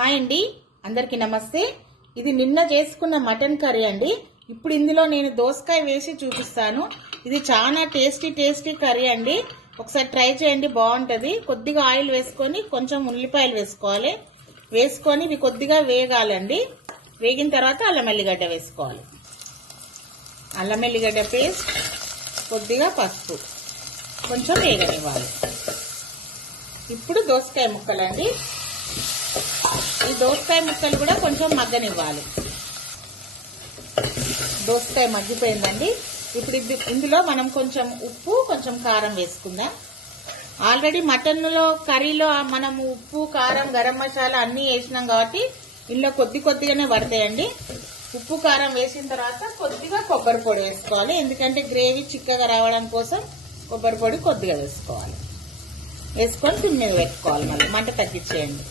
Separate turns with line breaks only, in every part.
Hi అండి. అందరికి నమస్తే. ఇది నిన్న చేసుకున్న మటన్ కర్రీ అండి. ఇప్పుడు ఇందులో నేను దోసకాయ వేసి చూపిస్తాను. ఇది చాలా టేస్టీ టేస్టీ కర్రీ అండి. ఒకసారి ట్రై చేయండి బాగుంటుంది. కొద్దిగా ఆయిల్ వేసుకొని కొంచెం ఉల్లిపాయలు వేసుకోవాలి. వేసుకొని ఇవి కొద్దిగా వేగాలండి. వేగిన తర్వాత అల్లం ఎల్లిగడ్డ వేసుకోవాలి. అల్లం ఎల్లిగడ్డ పేస్ట్ కొద్దిగా పసుపు. కొంచెం వేగనివ్వాలి. ఇప్పుడు దోసకాయ ముక్కలండి. ఈ దోసకాయ ముక్కలు కూడా కొంచెం మగ్గనివ్వాలి. దోసకాయ మగ్గిపోయిందండి. ఇప్పుడు ఇందులో మనం కొంచెం ఉప్పు కొంచెం కారం వేసుకుందాం. ఆల్రెడీ మటన్లో కర్రీలో మనం ఉప్పు కారం గరం మసాలా అన్నీ వేసినాం కాబట్టి ఇందులో కొద్ది కొద్దిగానే పడతాయండి. ఉప్పు కారం వేసిన తర్వాత కొద్దిగా కొబ్బరి పొడి వేసుకోవాలి. ఎందుకంటే గ్రేవీ చిక్కగా రావడం కోసం కొబ్బరి పొడి కొద్దిగా వేసుకోవాలి. వేసుకొని సిమ్ పెట్టుకోవాలి మళ్ళీ. మంట తగ్గించేయండి.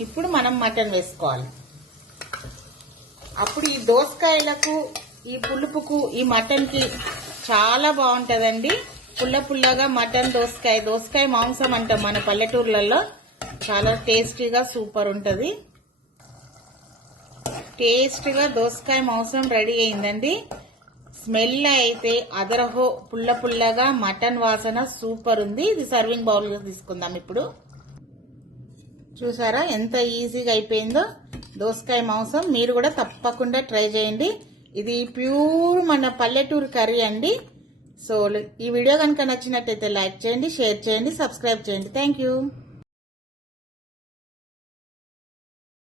ఇప్పుడు మనం మటన్ వేసుకోవాలి. అప్పుడు ఈ దోసకాయలకు ఈ పులుపుకు ఈ మటన్కి చాలా బాగుంటుందండి. పుల్ల పుల్లగా మటన్ దోసకాయ దోసకాయ మాంసం అంటాం మన పల్లెటూర్లలో. చాలా టేస్టీగా సూపర్ ఉంటుంది. టేస్టీగా దోసకాయ మాంసం రెడీ అయిందండి. స్మెల్ అయితే అదరహో పుల్ల పుల్లగా మటన్ వాసన సూపర్ ఉంది. ఇది సర్వింగ్ బౌల్గా తీసుకుందాం ఇప్పుడు. చూసారా? ఎంత ఈజీగా అయిపోయిందో? దోసకాయ మాంసం మీరు కూడా తప్పకుండా ట్రై చేయండి. ఇది ప్యూర్ మన పల్లెటూరు కర్రీ అండి. సో ఈ వీడియో కనుక నచ్చినట్టయితే లైక్ చేయండి షేర్ చేయండి సబ్స్క్రైబ్ చేయండి. Thank you